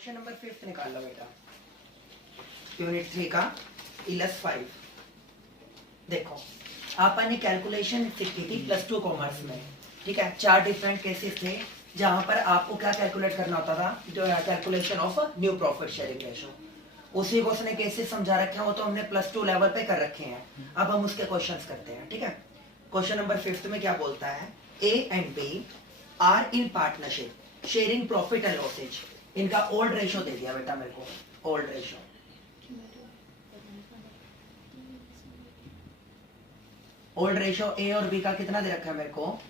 Question number 5 निकाल लो बेटा, unit 3 का इलस 5। देखो आपा ने कैलकुलेशन सीखी थी +2 कॉमर्स में, ठीक है। 4 डिफरेंट केसेस थे जहां पर आपको क्या कैलकुलेट करना होता था, जो calculation of new profit sharing ratio. उसी को उसने केसेस समझा रखे हैं, वो तो हमने +2 लेवल पे कर रखे हैं। अब हम उसके क्वेश्चंस करते हैं, ठीक है। क्वेश्चन नंबर 5 में क्या बोलता है, A and B are in partnership sharing profit and losses. इनका ओल्ड रेशो दे दिया बेटा मेरे को, old ratio. Old ratio A और बी का कितना दे रखा है मेरे को,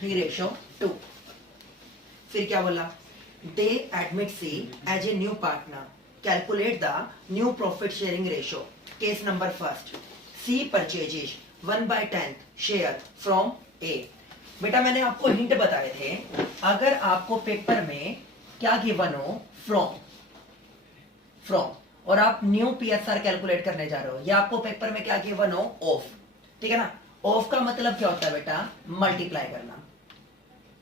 3:2। फिर क्या बोला, they admit C as a new partner, calculate the new profit sharing ratio. Case number first, C purchases 1/10 share from A. बेटा मैंने आपको हिंट बताए थे, अगर आपको पेपर में क्या गिवन हो, फ्रॉम और आप न्यू पीएसआर कैलकुलेट करने जा रहे हो, या आपको पेपर में क्या गिवन हो, ऑफ, ठीक है ना। ऑफ का मतलब क्या होता है बेटा, मल्टीप्लाई करना।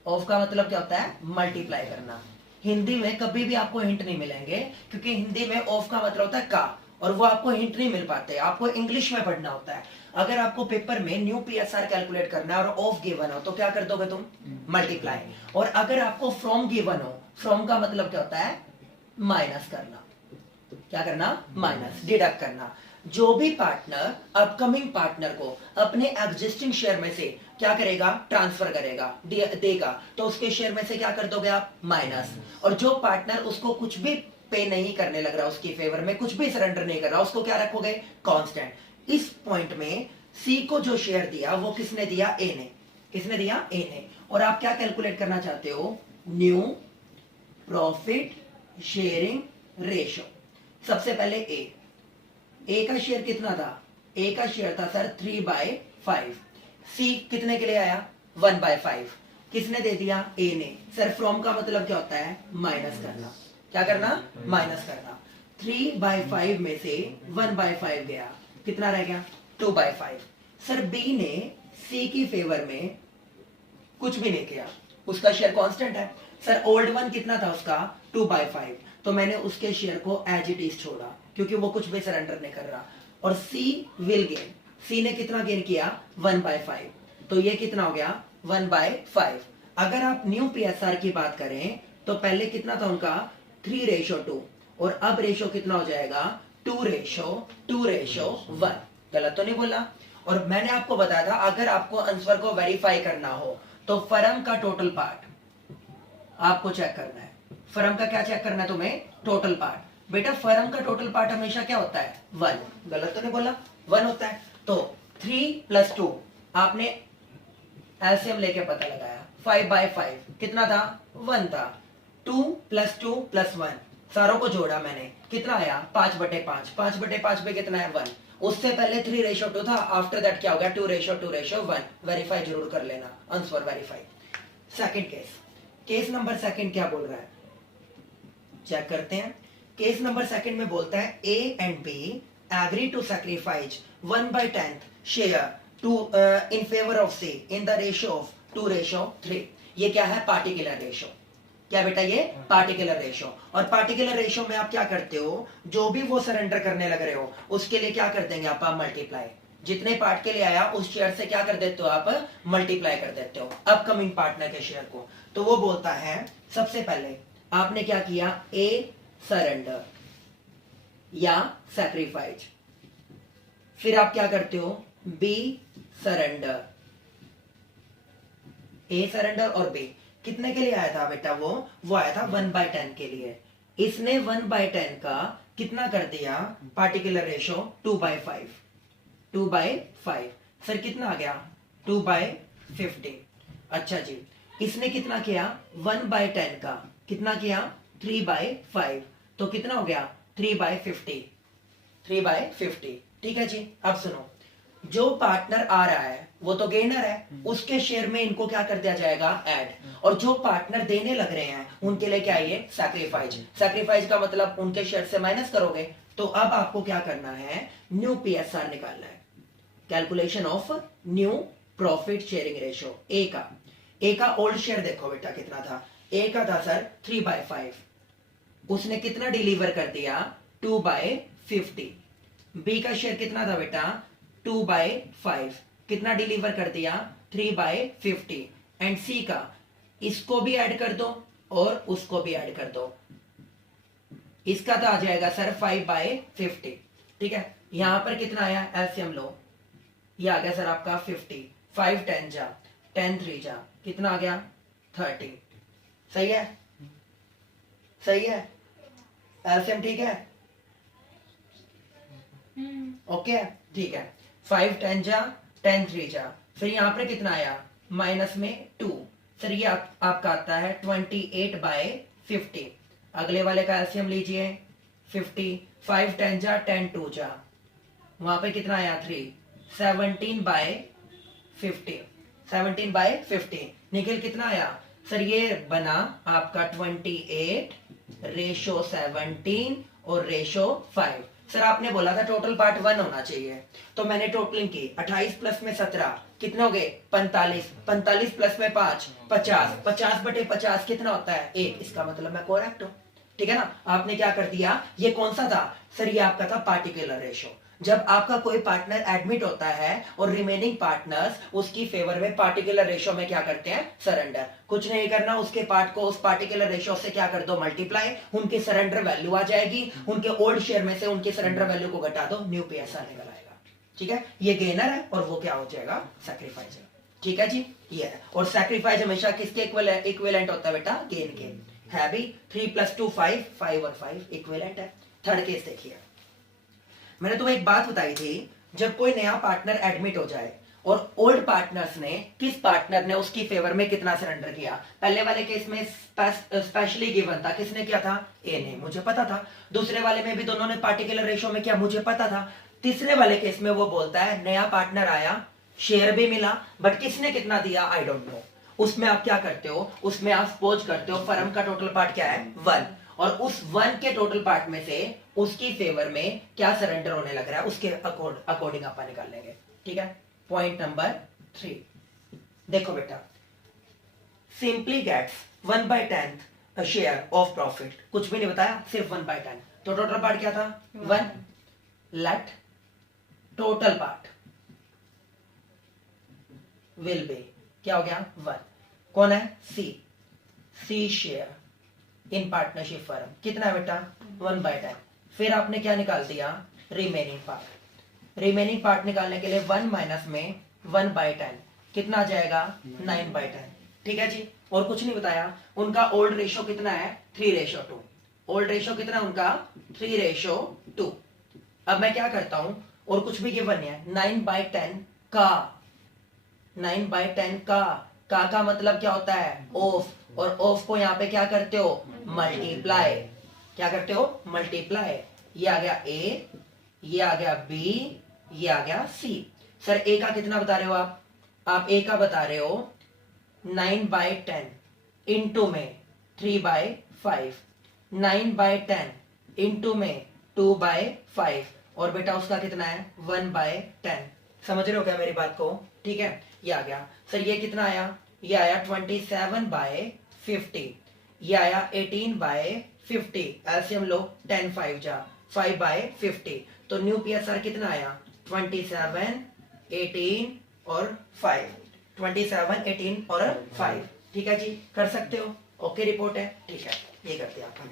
ऑफ का मतलब क्या होता है, मल्टीप्लाई करना। हिंदी में कभी भी आपको हिंट नहीं मिलेंगे, क्योंकि हिंदी में ऑफ का मतलब होता है का, और वो आपको हिंट नहीं मिल पाते, आपको इंग्लिश में पढ़ना होता है। अगर आपको पेपर में न्यू पीएसआर कैलकुलेट करना है और ऑफ गिवन हो, तो क्या कर दोगे तुम, मल्टीप्लाई। और अगर आपको फ्रॉम गिवन हो, फ्रॉम का मतलब क्या होता है, माइनस करना। क्या करना, माइनस, डिडक्ट करना। जो भी पार्टनर अपकमिंग पार्टनर को अपने एग्जिस्टिंग शेयर में से क्या करेगा, ट्रांसफर करेगा, देगा, तो उसके शेयर में से क्या कर दोगे आप, माइनस। और जो पार्टनर उसको कुछ भी पे नहीं करने लग रहा, उसकी फेवर में कुछ भी सरेंडर नहीं कर रहा, उसको क्या रखोगे, कांस्टेंट। इस पॉइंट में सी को जो शेयर दिया वो किसने दिया, ए ने। किसने दिया, ए ने। और आप क्या कैलकुलेट करना चाहते हो, न्यू प्रॉफिट शेयरिंग रेशो। सबसे पहले ए का शेयर कितना था, ए का शेयर था सर 3/5। सी कितने के लिए आया, 1/5। किसने दे दिया, ए ने। सर फ्रॉम का मतलब क्या होता है, माइनस करना। क्या करना, माइनस करना। 3/5 में से 1/5 गया, कितना रह गया, 2/5। सर बी ने सी की फेवर में कुछ भी नहीं किया, उसका शेयर कांस्टेंट है। सर ओल्ड वन कितना था उसका, 2/5, तो मैंने उसके शेयर को एज इट इज छोड़ा, क्योंकि वो कुछ भी सरेंडर नहीं कर रहा। और सी विल गेन, सी ने कितना गेन किया, 1/5, तो ये कितना हो गया, 1/5। अगर आप न्यू पीएसआर की बात करें तो पहले कितना था उनका, 3:2, और अब रेशो कितना हो जाएगा, 2:1। गलत तो नहीं बोला। और मैंने आपको बताया था, अगर आपको आंसर को वेरीफाई करना हो तो फर्म का टोटल पार्ट आपको चेक करना है। फर्म का क्या चेक करना है तुम्हें, टोटल पार्ट। बेटा फर्म का टोटल पार्ट हमेशा क्या होता है, 1। गलत तो नहीं बोला, 1 होता है। तो 3 + 2 आपने एलसीएम लेके पता लगाया, 5/5 कितना था, 1 था। 2 + 2 + 1 सारों को जोड़ा मैंने, कितना आया, 5/5। 5/5 पे कितना है, 1। उससे पहले 3:2 था, आफ्टर दैट क्या हो गया, 2:1। वेरीफाई जरूर कर लेना, answer verify. Second case, case number second क्या बोल रहा है, चेक करते हैं। केस नंबर सेकंड में बोलता है, A and B agree to sacrifice 1/10 share to in favour of C in the ratio of 2:3। ये क्या है, पार्टिकुलर रेशो। क्या बेटा, ये पार्टिकुलर रेशो। और पार्टिकुलर रेशो में आप क्या करते हो, जो भी वो सरेंडर करने लग रहे हो उसके लिए क्या कर देंगे आप, मल्टीप्लाई। जितने पार्ट के लिए आया उस शेयर से क्या कर देते हो आप, मल्टीप्लाई कर देते हो अपकमिंग पार्टनर के शेयर को। तो वो बोलता है, सबसे पहले आपने क्या किया, ए सरेंडर या सैक्रिफाइस, फिर आप क्या करते हो, बी सरेंडर। ए सरेंडर और बी कितने के लिए आया था बेटा, वो आया था 1/10 के लिए। इसने 1/10 का कितना कर दिया, पार्टिकुलर रेशो 2/5। सर कितना आ गया, 2/50। अच्छा जी, इसने कितना किया, 1/10 का कितना किया, 3/5, तो कितना हो गया, 3/50। ठीक है जी। अब सुनो, जो पार्टनर आ रहा है वो तो गेनर है, उसके शेयर में इनको क्या कर दिया जाएगा, ऐड। और जो पार्टनर देने लग रहे हैं उनके लिए क्या है, सैक्रिफाइस। सैक्रिफाइस का मतलब उनके शेयर से माइनस करोगे। तो अब आपको क्या करना है, न्यू पीएसआर निकालना है, calculation of new profit sharing ratio. A का ओल्ड शेयर देखो बेटा कितना था, ए का था सर 3/5, उसने कितना डिलीवर कर दिया 2/50। बी का शेयर कितना था बेटा 2/5, कितना डिलीवर कर दिया 3/50। एंड सी का इसको भी ऐड कर दो और उसको भी ऐड कर दो, इसका तो आ जाएगा सर 5/50। ठीक है, यहां पर कितना आया एलसीएम लो, ये आ गया सर आपका 50, 5 10 जा 10 3 जा कितना आ गया 30। सही है, सही है, एलसीएम ठीक है, ओके ठीक है। 5 10 जा 10 3 जा, फिर यहां पर कितना आया माइनस में 2, सर ये आपका आता है 28/50। अगले वाले का एलसीएम लीजिए 50, 5 10 जा 10 2 जा, वहां पे कितना आया 3, 17/50, 17/50। निखिल कितना आया सर, ये बना आपका 28/17 और रेशो 5। सर आपने बोला था टोटल पार्ट 1 होना चाहिए, तो मैंने टोटलिंग की 28 प्लस में 17 कितने हो गए 45, 45 प्लस में 5 50, 50/50 कितना होता है 1, इसका मतलब मैं करेक्ट हूं। ठीक है ना, आपने क्या कर दिया, ये कौन सा था सर, ये आपका था पार्टिकुलर रेशो। जब आपका कोई पार्टनर एडमिट होता है और रिमेनिंग पार्टनर्स उसकी फेवर में पार्टिकुलर रेशो में क्या करते हैं सरेंडर, कुछ नहीं करना, उसके पार्ट को उस पार्टिकुलर रेशो से क्या कर दो मल्टीप्लाई, उनकी सरेंडर वैल्यू आ जाएगी, उनके ओल्ड शेयर में से उनकी सरेंडर वैल्यू को घटा दो, न्यू पीएसआर निकल आएगा। ठीक है, ये गेनर है और वो क्या हो जाएगा सैक्रिफाइस है। ठीक है जी, ये है, और सैक्रिफाइस हमेशा किसके इक्विवेलेंट होता है बेटा, गेन के है भी। 3 + 2 5, 5 और 5 इक्विवेलेंट है। थर्ड केस देखिए, मैंने तुम्हें एक बात बताई थी, जब कोई नया पार्टनर एडमिट हो जाए और ओल्ड पार्टनर्स ने किस पार्टनर ने उसकी फेवर में कितना सरेंडर किया, पहले वाले केस में स्पेशली गिवन था, किसने किया था ए ने, मुझे पता था। दूसरे वाले में भी दोनों ने पार्टिकुलर रेशो में किया, मुझे पता था। तीसरे वाले केस में वो बोलता है नया पार्टनर आया, शेयर भी मिला, बट किसने कितना दिया आई डोंट नो। उसमें आप क्या करते हो, उसमें आप सपोज करते हो फर्म का टोटल पार्ट क्या है 1, और उस 1 के टोटल पार्ट में से उसकी फेवर में क्या सरेंडर होने लग रहा है उसके अकॉर्डिंग आप निकाल लेंगे। ठीक है, पॉइंट नंबर 3 देखो बेटा, simply gets 1/10 share of profit, कुछ भी नहीं बताया, सिर्फ 1/10, तो टोटल पार्ट क्या था 1, let total part will be क्या हो गया 1, कौन है C share in partnership firm, कितना है बेटा 1/10। फिर आपने क्या निकाल दिया रिमेनिंग पार्ट, रिमेनिंग पार्ट निकालने के लिए 1 माइनस में 1/10 कितना आ जाएगा 9/10। ठीक है जी, और कुछ नहीं बताया, उनका ओल्ड रेशो कितना है 3:2, ओल्ड रेशो कितना है उनका 3:2। अब मैं क्या करता हूं, और कुछ भी गिवन नहीं है, 9/10 का 9/10 का मतलब क्या होता है ऑफ, और ऑफ को यहां पे क्या करते हो मल्टीप्लाई, क्या करते हो मल्टीप्लाई, ये आ गया ए, ये आ गया बी, ये आ गया सी। सर ए का कितना बता रहे हो आप ए का बता रहे हो 9/10 इंटू में 3/5, 9/10 इंटू में 2/5, और बेटा उसका कितना है 1/10। समझ रहे हो क्या मेरी बात को? ठीक है, ये आ गया। सर ये कितना आया, ये आया 27/50, ये आया 18/50, एलसीएम लो 10 5 जा 5/50, तो न्यू पीएसआर कितना आया 27 18 और 5, 27 18 और 5। ठीक है जी, कर सकते हो, ओके रिपोर्ट है। ठीक है, ये करते हैं आपने।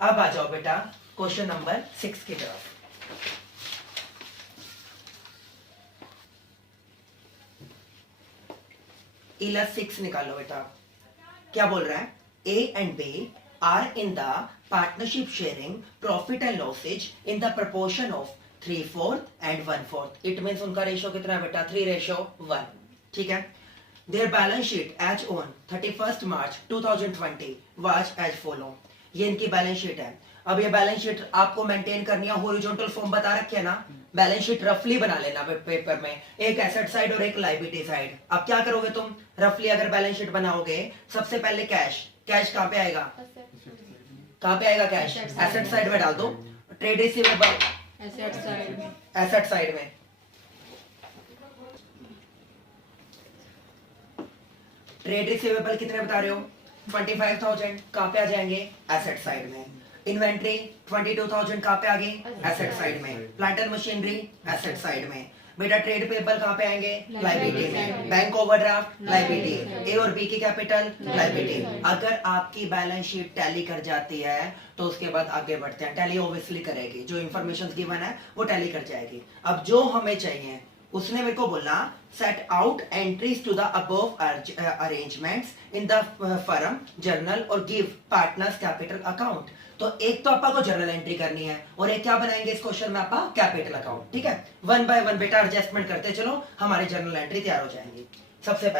अब आ जाओ बेटा क्वेश्चन नंबर 6 की तरफ। इला 6 निकालो बेटा, क्या बोल रहा है, A and B are in the partnership sharing profit and losses in the proportion of 3/4 and 1/4। It means उनका रेशियो कितना है बेटा 3:1। ठीक है, their balance sheet as on 31 March 2020 was as follow. ये इनकी बैलेंस शीट है। अब ये बैलेंस शीट आपको मेंटेन करनी है, हॉरिजॉन्टल फॉर्म बता रखे है ना, बैलेंस शीट रफली बना लेना पेपर में, एक एसेट साइड और एक लायबिलिटी साइड। अब क्या करोगे तुम रफली अगर बैलेंस शीट बनाओगे, सबसे पहले कैश कहां पे आएगा, कहां पे आएगा कैश, एसेट साइड में डाल दो। ट्रेड रिसीवेबल एसेट साइड में, ट्रेड रिसीवेबल कितने बता रहे हो 25,000, कहां पे आ जाएंगे एसेट साइड में। इन्वेंट्री 22,000 कहाँ पे आ गई? एसेट साइड में। Plant and machinery asset side में। बेटा ट्रेड पेबल कहाँ पे आएंगे? लायबिलिटी में। Bank overdraft liability. ए और बी की कैपिटल लायबिलिटी। अगर आपकी बैलेंस शीट टैली कर जाती है तो उसके बाद आगे बढ़ते हैं। टैली ऑब्वियसली करेगी, जो इंफॉर्मेशन गिवन है वो टैली कर जाएगी। अब जो हमें चाहिए उसने मेरे को बोला set out entries to the above arrangements in the firm journal और गिव पार्टनर्स कैपिटल अकाउंट। तो एक तो आपको जर्नल एंट्री करनी है और एक क्या बनाएंगे इस क्वेश्चन में आपका कैपिटल अकाउंट। ठीक है, वन बाय वन बेटा एडजस्टमेंट करते चलो, हमारी जर्नल एंट्री तैयार हो जाएंगी। सबसे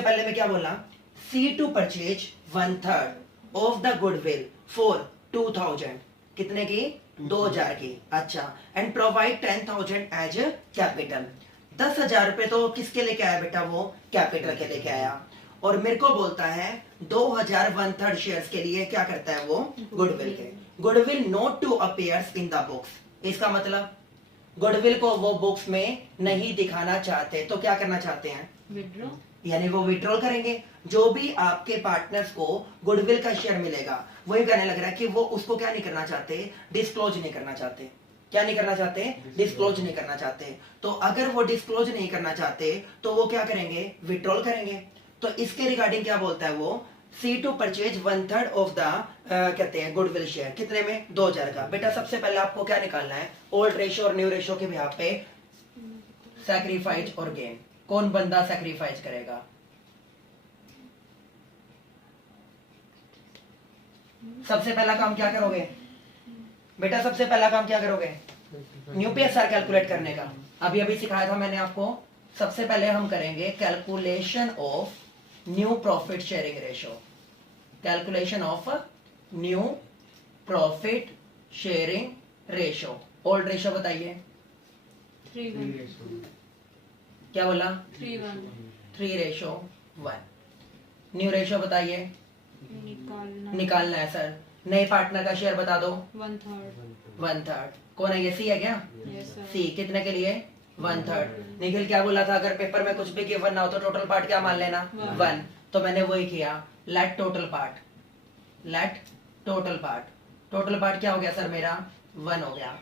पहले मैं क्या बोला? C to purchase 1/3 of the goodwill for 2000। कितने की? 2000 की। अच्छा, एंड प्रोवाइड 10,000 एज कैपिटल। 10,000 रुपए तो किसके लेके आया बेटा? वो कैपिटल के लेके आया। और मेरे को बोलता है 2000 1/3 शेयर्स के लिए क्या करता है वो? गुडविल के। Goodwill not to appears in the books. इसका मतलब गुडविल को वो बुक्स में नहीं दिखाना चाहते, तो क्या करना चाहते हैं? विड्रॉ, यानी वो विड्रॉल करेंगे। जो भी आपके पार्टनर्स को गुडविल का शेयर मिलेगा वही कहने लग रहा है कि वो उसको क्या नहीं करना चाहते? डिस्क्लोज नहीं करना चाहते। क्या नहीं करना चाहते? डिस्क्लोज नहीं करना चाहते। तो अगर वो डिस्क्लोज नहीं करना चाहते तो वो क्या करेंगे? विड्रॉल करेंगे। तो इसके रिगार्डिंग क्या बोलता है वो? सी टू परचेज 1/3 ऑफ द कहते हैं गुडविल शेयर। कितने में? 2000 का। बेटा सबसे पहले आपको क्या निकालना है? ओल्ड रेशियो और न्यू रेशियो के बिहाफ पे सैक्रिफाइस और गेन। कौन बंदा सैक्रिफाइस करेगा? सबसे पहला काम क्या करोगे बेटा? सबसे पहला काम क्या करोगे? न्यू पीएसआर कैलकुलेट करने का। अभी अभी सिखाया था मैंने आपको। सबसे पहले हम करेंगे calculation of new profit sharing ratio. Calculation of new profit sharing ratio. Old ratio बताइए 3:1। क्या बोला? 3:1 3:1। न्यू रेशियो बताइए। निकालना है सर। नए पार्टनर का शेयर बता दो। 1/3। 1/3। कौन है ये? सी है क्या? Yes sir. सी। कितने के लिए? 1/3। निखिल क्या बोला था? अगर पेपर में कुछ भी गिवन ना हो तो टोटल पार्ट क्या मान लेना? 1। तो मैंने वही किया। Let total part. Let total part. Total part क्या हो गया सर मेरा? 1 हो गया।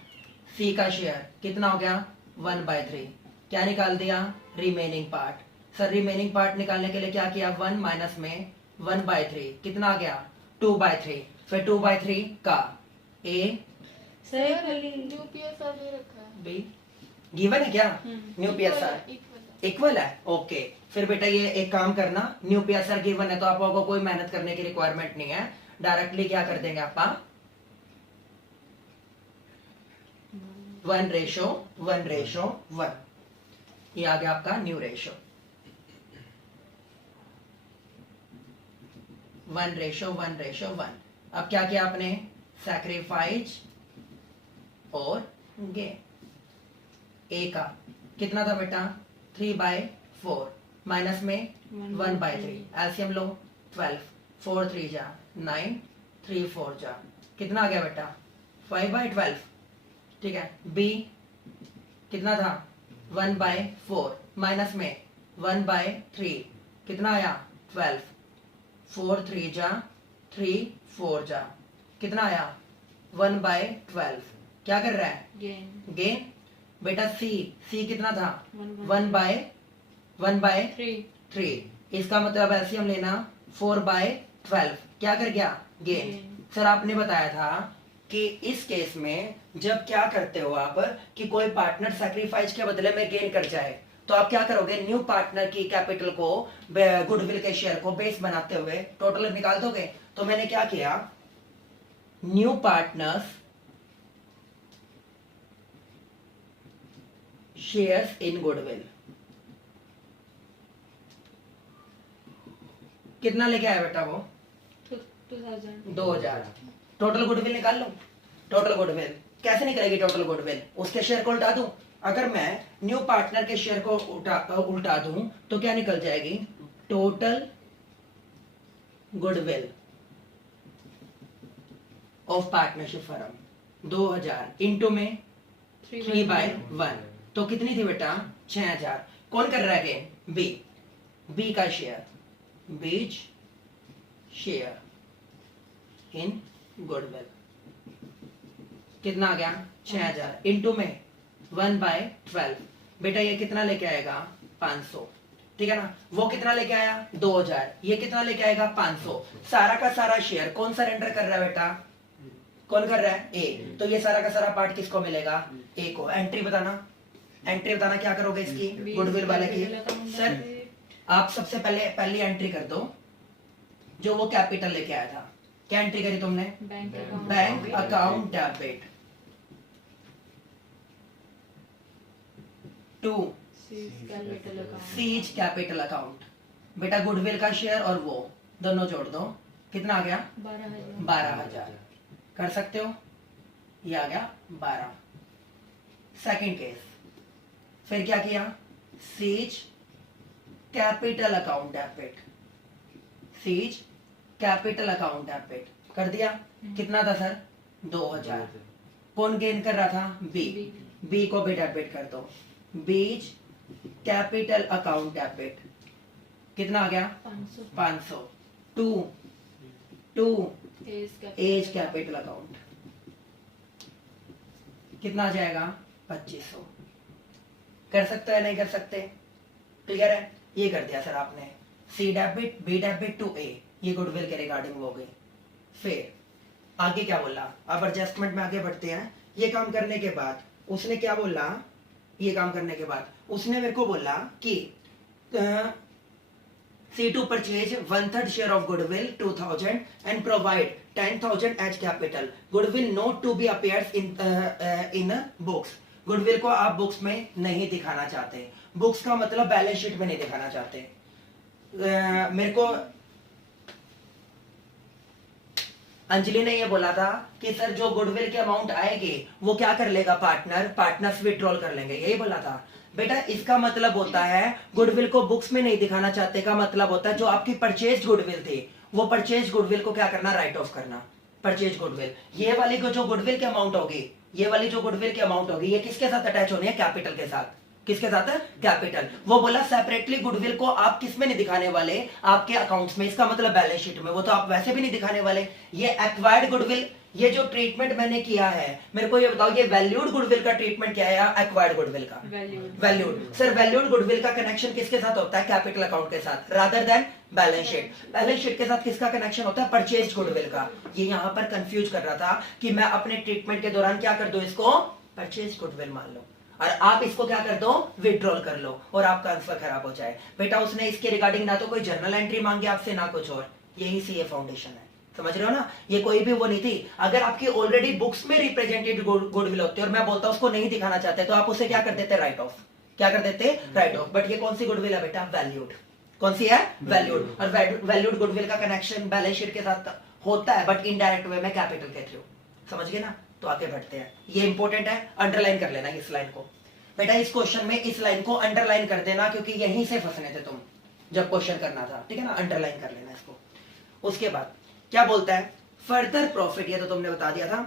सी का शेयर कितना हो गया? 1/3। क्या निकाल दिया? Remaining part. Sir remaining part निकालने के लिए क्या किया? 1 माइनस में 1/3 कितना आ गया? 2/3। फिर 2/3 का ए सर न्यू पीएसआर दे रखा है। बी गिवन है क्या? न्यू पीएसआर इक्वल है। ओके, फिर बेटा ये एक काम करना, न्यू पीएसआर गिवन है तो आप लोगों को कोई मेहनत करने की रिक्वायरमेंट नहीं है। डायरेक्टली क्या कर देंगे आप? 1:1:1। ये आ गया आपका न्यू रेशियो। 1:1:1। अब क्या किया आपने? सैक्रिफाइस और गेन। ए का कितना था बेटा? 3/4 माइनस में 1/3। एलसीएम लो 12। 4 3 जा 9, 3 4 जा कितना आ गया बेटा? 5/12। ठीक है। बी कितना था? 1/4 माइनस में 1/3 कितना आया? 12। 4 3 जा 3 4 जा कितना आया? 1/12। क्या कर रहा है? गेन। बेटा सी कितना था? 1/3। इसका मतलब एलसीएम लेना 4/12। क्या कर गया? गेन। सर आपने बताया था कि इस केस में जब क्या करते हो आप कि कोई पार्टनर सैक्रिफाइस के बदले में गेन कर जाए तो आप क्या करोगे? न्यू पार्टनर की कैपिटल को गुडविल के शेयर को बेस बनाते हुए टोटल निकाल दोगे। तो मैंने क्या किया? New partners shares in goodwill कितना लेके आया बेटा? वो 2000। टोटल गुडविल निकाल लो। टोटल गुडविल कैसे निकलेगी? टोटल गुडविल उसके शेयर को उल्टा दूं। अगर मैं न्यू पार्टनर के शेयर को उल्टा दूं तो क्या निकल जाएगी? Total goodwill of partnership firm 2000 into में 3/1। तो कितनी थी बेटा? 6000। कौन कर रहा है गेन? बी। बी का शेयर, बीज शेयर इन गुडविल। कितना आ गया 6000 इंटू में 1/12। बेटा ये कितना लेके आएगा 500, ठीक है ना। वो कितना लेके आया 2000, ये कितना लेके आएगा 500। सारा का सारा शेयर कौन सरेंडर कर रहा है बेटा, कौन कर रहा है ए। तो ये सारा का सारा पार्ट किसको मिलेगा ए को। एंट्री बताना, एंट्री बताना क्या करोगे इसकी गुडविल वाले की। सर आप सबसे पहले पहली एंट्री कर दो जो वो कैपिटल लेके आया था। क्या एंट्री करी तुमने, bank account bank account debit to capital account C's capital account. बेटा गुडविल का शेयर और वो दोनों जोड़ दो, कितना आ गया 12,000 12,000। कर सकते हो, ये आ गया 12। सेकंड केस, फिर क्या किया seize capital account debit, C's capital account debit कर दिया। कितना था सर 2000। कौन गेन कर रहा था बी, बी को भी डेबिट कर दो। बीज कैपिटल अकाउंट डेबिट कितना आ गया 500 टू एज कैपिटल अकाउंट कितना आ जाएगा 2500। कर सकते हैं नहीं कर सकते, क्लियर है। ये कर दिया सर आपने, सी डेबिट बी डेबिट टू ए, ये गुडविल के रिगार्डिंग हो गई। फिर आगे क्या बोला, अब एडजस्टमेंट में आगे बढ़ते हैं। ये काम करने के बाद उसने क्या बोला, ये काम करने के बाद उसने मेरे को बोला कि C2 purchase 1/3 share of goodwill 2000 and provide 10,000 as capital. Goodwill not to be appears in books. Goodwill को आप बुक्स में नहीं दिखाना चाहते। बुक्स का मतलब बैलेंस शीट में नहीं दिखाना चाहते। मेरे को अंजलि ने ये बोला था कि सर जो गुडविल के अमाउंट आएगी वो क्या कर लेगा पार्टनर्स विड्रॉल कर लेंगे, यही बोला था। बेटा इसका मतलब होता है गुडविल को बुक्स में नहीं दिखाना चाहते का मतलब होता है जो आपकी परचेज गुडविल थी वो परचेज गुडविल को क्या करना राइट ऑफ करना। परचेज गुडविल, ये वाली को जो गुडविल की अमाउंट होगी, ये वाली जो गुडविल की अमाउंट होगी ये किसके साथ अटैच होनी है कैपिटल के साथ। किसके साथ है कैपिटल। वो बोला सेपरेटली गुडविल को आप किस में नहीं दिखाने वाले आपके अकाउंट्स में, इसका मतलब बैलेंस शीट में, वो तो आप वैसे भी नहीं दिखाने वाले। ये एक्वायर्ड गुडविल, ये जो ट्रीटमेंट मैंने किया है मेरे को ये बताओ ये वैल्यूड गुडविल का ट्रीटमेंट क्या है या एक्वायर्ड गुडविल का वैल्यूड। सर वैल्यूड गुडविल का कनेक्शन किसके साथ होता है कैपिटल अकाउंट के साथ rather than balance sheet. Balance sheet के साथ किसका कनेक्शन होता है परचेज गुडविल का। ये यहां पर कंफ्यूज कर रहा था कि मैं अपने ट्रीटमेंट के दौरान क्या कर दूं इसको परचेज गुडविल मान लो और आप इसको क्या कर दो विड्रॉल कर लो और आपका आंसर खराब हो जाए। बेटा उसने इसके रिगार्डिंग ना तो कोई जर्नल एंट्री मांगी आपसे ना कुछ और, यही सीए फाउंडेशन है, समझ रहे हो ना। ये कोई भी वो नहीं थी। अगर आपकी ऑलरेडी बुक्स में रिप्रेजेंटेड गुडविल होती है और मैं बोलता उसको नहीं दिखाना चाहते तो आप उसे क्या कर देते राइट ऑफ, क्या कर देते राइट ऑफ। बट ये कौन सी गुडविल है बेटा वैल्यूड, कौन सी है वैल्यूड। और वैल्यूड गुडविल का कनेक्शन बैलेंस शीट के साथ होता है बट इनडायरेक्ट वे में कैपिटल के थ्रू, समझ गए ना। तो आगे बढ़ते हैं, ये इंपॉर्टेंट है, अंडरलाइन कर लेना इस लाइन को। बेटा इस क्वेश्चन में इस लाइन को अंडरलाइन कर देना क्योंकि यहीं से फंसने थे तुम जब क्वेश्चन करना था, ठीक है ना। अंडरलाइन कर लेना इसको। उसके बाद क्या बोलता है फर्दर प्रॉफिट, ये तो तुमने बता दिया था।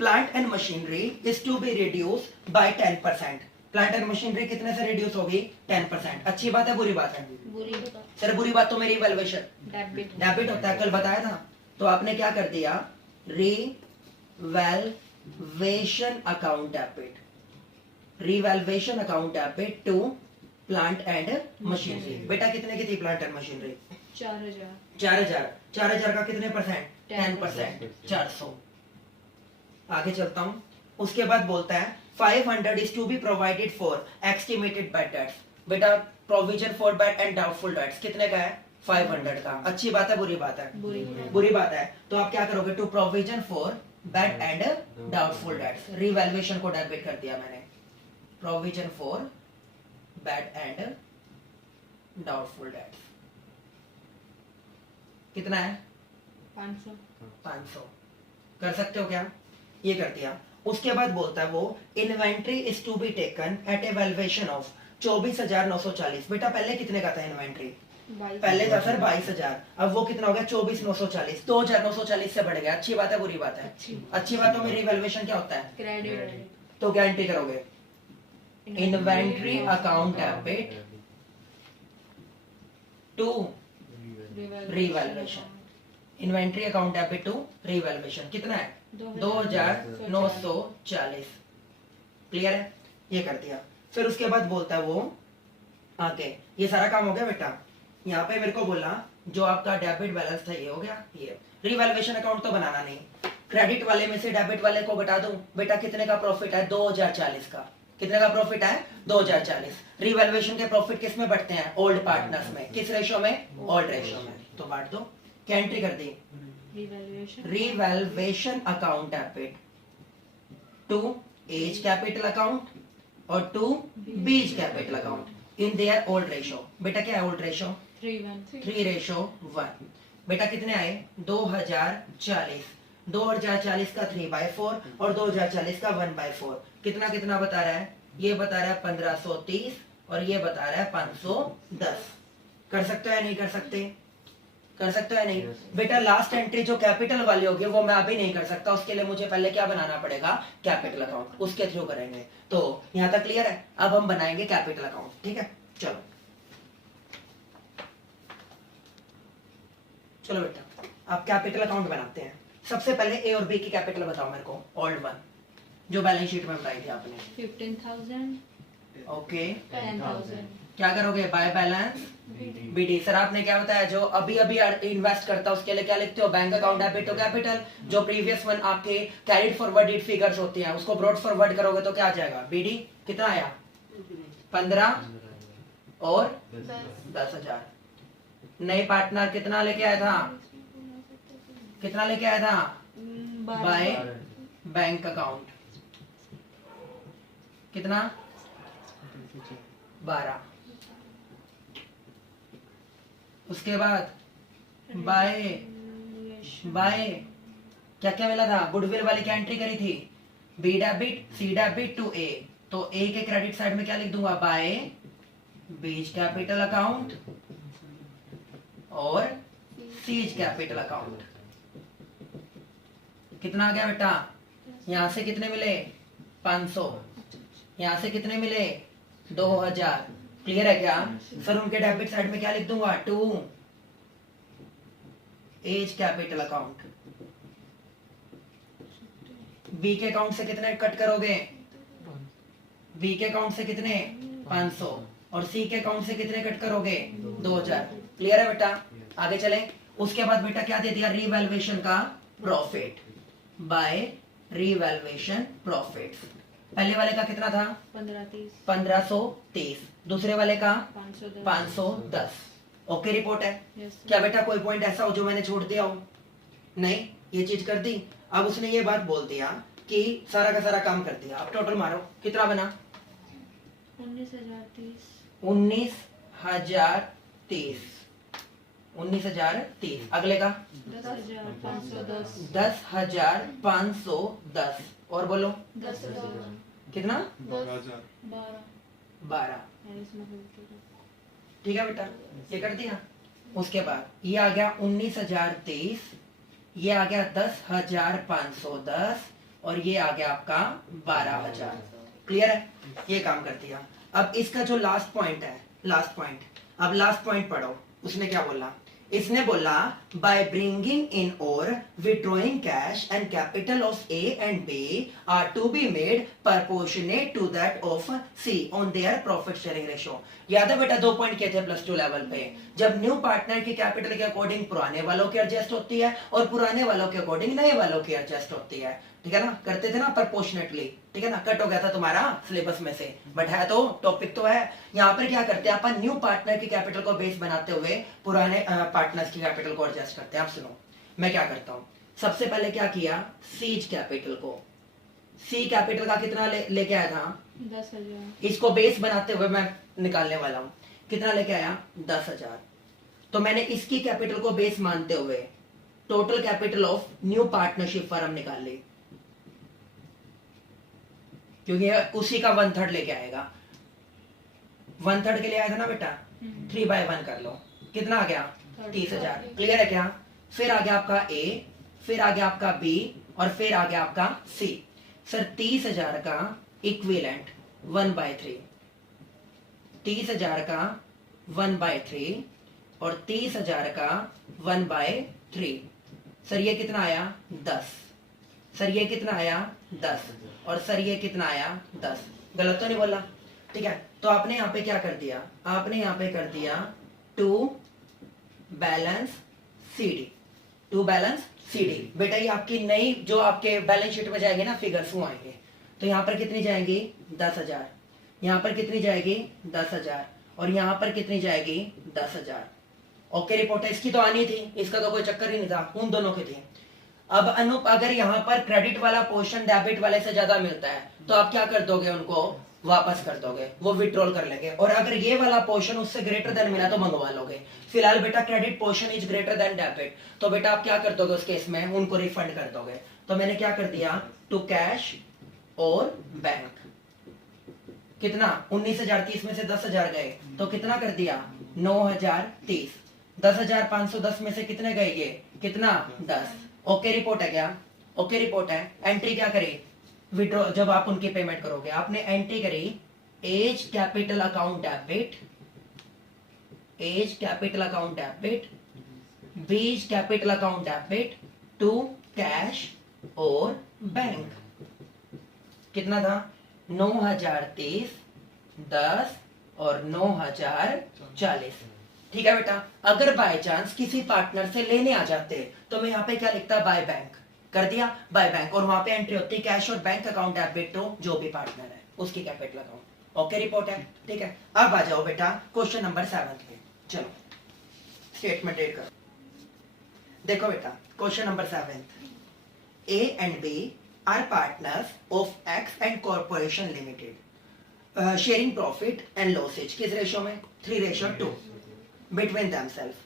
Plant and machinery is to be reduce by 10%। Plant and machinery कितने से रिड्यूस होगी 10%। अच्छी बात है बुरी बात है बुरी सर बुरी बात तो मेरी वैल्यूएशन डेबिट डेबिट होता है, कल बताया था। तो आपने क्या कर दिया revaluation account debit, revaluation account debit to plant and machinery. बेटा कितने की थी प्लांट एंड मशीनरी 4,000 4,000 का कितने परसेंट 10%, 400। आगे चलता हूं। उसके बाद बोलता है 500 is to be provided for estimated bad debts। बेटा provision for bad and doubtful dates कितने का है 500 का। अच्छी बात है बुरी बात है बुरी बात है। तो आप क्या करोगे to provision for bad and doubtful debts, revaluation को डेबिट कर दिया मैंने, provision for bad and doubtful debts कितना है 500। कर सकते हो क्या, ये कर दिया। उसके बाद बोलता है वो inventory is to be taken at a valuation of 24,940। बेटा पहले कितने का था इन्वेंट्री, पहले था सर 22,000, अब वो कितना हो गया 24,940, 2,940 से बढ़ गया। अच्छी बात है बुरी बात है अच्छी बात है। मेरी वैल्यूएशन क्या होता है क्रेडिट। तो क्या एंट्री करोगे inventory account debit to revaluation, inventory account debit to revaluation कितना है 2940। क्लियर है? ये कर दिया। फिर उसके बाद बोलता है वो आगे, ये सारा काम हो गया बेटा। यहाँ पे मेरे को बोला जो आपका डेबिट बैलेंस था ये हो गया। ये रिवैल्यूएशन अकाउंट तो बनाना नहीं, क्रेडिट वाले में से डेबिट वाले को घटा दूं। बेटा कितने का प्रॉफिट है? 2040 का। कितने का प्रॉफिट है? 2040। रिवैल्यूएशन के प्रॉफिट किस में बढ़ते हैं? ओल्ड पार्टनर्स में। किस रेशो में? ओल्ड रेशो में। तो बांट दो। क्या एंट्री कर दी? Revaluation account debit to A's capital account और to B's capital account in their old ratio. बेटा क्या है ओल्ड रेशो? 3:1। बेटा कितने आए? 2040। 2040 का 3/4 और 2040 का 1/4। कितना कितना बता रहा है? ये बता रहा है 1530 और ये बता रहा है 510। कर सकते हो या नहीं कर सकते? कर सकते हो या नहीं? बेटा लास्ट एंट्री जो कैपिटल वाली होगी वो मैं अभी नहीं कर सकता, उसके लिए मुझे पहले क्या बनाना पड़ेगा? Capital account. उसके थ्रू करेंगे। तो यहां तक क्लियर है? अब हम बनाएंगे कैपिटल अकाउंट। ठीक है, चलो चलो बेटा अब कैपिटल अकाउंट बनाते हैं। सबसे पहले ए और बी की कैपिटल बताओ मेरे को, ओल्ड वन जो बैलेंस शीट में बताई थी आपने। 15,000, ओके 10,000, क्या करोगे? By balance BD. सर आपने क्या बताया? जो अभी अभी इन्वेस्ट करता है उसके लिए क्या लिखते हो? Bank account debit to capital. जो प्रीवियस वन आपके कैरिड फॉरवर्डेड फिगर्स होती हैं उसको ब्रॉड फॉरवर्ड करोगे तो क्या आ जाएगा? बीडी। कितना आया? 15 और 10,000। नए पार्टनर कितना लेके आया था? कितना लेके आया था? By bank account. कितना? 12। उसके बाद बाय क्या क्या मिला था? गुडविल वाली क्या एंट्री करी थी? B debit C debit to A. तो ए के क्रेडिट साइड में क्या लिख दूंगा? बाय बीज कैपिटल अकाउंट और सीज कैपिटल अकाउंट। कितना आ गया बेटा? यहां से कितने मिले? 500। यहां से कितने मिले? 2000। क्लियर है क्या? सर उनके डेबिट साइड में क्या लिख दूंगा? To A's capital account. B के अकाउंट से कितने कट करोगे? बी के अकाउंट से कितने? 500। और सी के अकाउंट से कितने कट करोगे? 2000। क्लियर है बेटा? आगे चले। उसके बाद बेटा क्या दे दिया? रीवैल्यूएशन का प्रॉफिट बाय रीवैल्यूएशन प्रॉफिट। पहले वाले का कितना था? 1530। दूसरे वाले का 510। ओके रिपोर्ट है? क्या बेटा कोई पॉइंट ऐसा हो जो मैंने छोड़ दिया हो? नहीं, ये चीज कर दी। अब उसने ये बात बोल दिया कि सारा का सारा काम कर दिया। अब टोटल मारो कितना बना? 19,030। 19,030। 19,030। अगले का 10,510। 10,510। और बोलो 10,000। कितना? 12। 12। ठीक है बेटा, ये कर दिया। उसके बाद ये आ गया 19,030, ये आ गया 10,510 और ये आ गया आपका 12,000। क्लियर है? ये काम कर दिया। अब इसका जो लास्ट पॉइंट है, लास्ट पॉइंट, अब लास्ट पॉइंट पढ़ो। उसने क्या बोला? इसने बोला बाय ब्रिंगिंग इन और withdrawing cash and capital of A and B are to be made proportionate to that of C on their profit sharing ratio. याद है बेटा 2 पॉइंट किए थे +2 लेवल पे, जब न्यू पार्टनर की कैपिटल के अकॉर्डिंग पुराने वालों की एडजस्ट होती है और पुराने वालों के अकॉर्डिंग नए वालों की एडजस्ट होती है। ठीक है ना? करते थे ना प्रपोर्शनेटली। ठीक है ना? कट हो गया था तुम्हारा सिलेबस में से, बट है तो टॉपिक तो है। यहाँ पर क्या करते हैं अपन? न्यू पार्टनर की कैपिटल को बेस बनाते हुए पुराने पार्टनर्स की कैपिटल को एडजस्ट करते हैं। आप सुनो मैं क्या करता हूँ। सबसे पहले क्या किया? सीज कैपिटल को, सी कैपिटल का कितना लेके आया था? 10,000। इसको बेस बनाते हुए मैं निकालने वाला हूं। कितना लेके आया? 10,000। तो मैंने इसकी कैपिटल को बेस मानते हुए total capital of new partnership firm निकाल ली, क्योंकि उसी का 1/3 लेके आएगा। 1/3 के लिए आया था ना बेटा? 3/1 कर लो। कितना आ गया? 30,000। क्लियर है क्या? फिर आ गया आपका ए, फिर आ गया आपका बी और फिर आ गया आपका सी। सर 30,000 का इक्विवेलेंट 1/3, 30,000 का 1/3 और 30,000 का 1/3। सर ये कितना आया? 10। सर ये कितना आया 10 और सर ये कितना आया 10। गलत तो नहीं बोला? ठीक है, तो आपने यहाँ पे क्या कर दिया, आपने यहाँ पे कर दिया to balance CD, to balance CD। बेटा ये आपकी नई जो आपके बैलेंस शीट में जाएंगे ना फिगर्स वो आएंगे। तो यहाँ पर कितनी जाएंगी 10,000, यहाँ पर कितनी जाएगी 10,000 और यहाँ पर कितनी जाएगी 10,000। ओके रिपोर्ट है, इसकी तो आनी थी, इसका तो कोई चक्कर ही नहीं था, उन दोनों की थी। अब अनूप अगर यहाँ पर क्रेडिट वाला पोर्शन डेबिट वाले से ज्यादा मिलता है तो आप क्या कर दोगे, उनको वापस कर दोगे, वो विड्रॉल कर लेंगे। और अगर ये वाला पोर्शन उससे ग्रेटर देन मिला तो मंगवा लोगे। फिलहाल बेटा credit portion is greater than debit, तो बेटा आप क्या कर दोगे उस केस में, उनको रिफंड कर दोगे। तो मैंने क्या कर दिया, टू कैश और बैंक। कितना 19,030 में से 10,000 गए तो कितना कर दिया 9,030। 10,510 में से कितने गए ये, कितना 10। ओके रिपोर्ट है क्या? ओके रिपोर्ट है। एंट्री क्या करी, विड्रॉ, जब आप उनकी पेमेंट करोगे आपने एंट्री करी A's capital account debit, A's capital account debit, B's capital account debit to cash और बैंक। कितना था 9,030, 10 और 9,040। ठीक है बेटा, अगर बाय चांस किसी पार्टनर से लेने आ जाते तो मैं यहाँ पे क्या लिखता, बाय बैंक कर दिया, बाय बैंक, और वहां पे एंट्री होती कैश और बैंक अकाउंट डेबिट टू जो भी पार्टनर है उसकी कैपिटल अकाउंट। ओके रिपोर्ट है, ठीक है। अब आ जाओ बेटा क्वेश्चन नंबर 7 पे, चलो स्टेटमेंट रीड करो। देखो बेटा question number 7, A and B are partners of X and Corporation Limited, sharing profit and losses किस रेशियो में, 3:2 between themselves.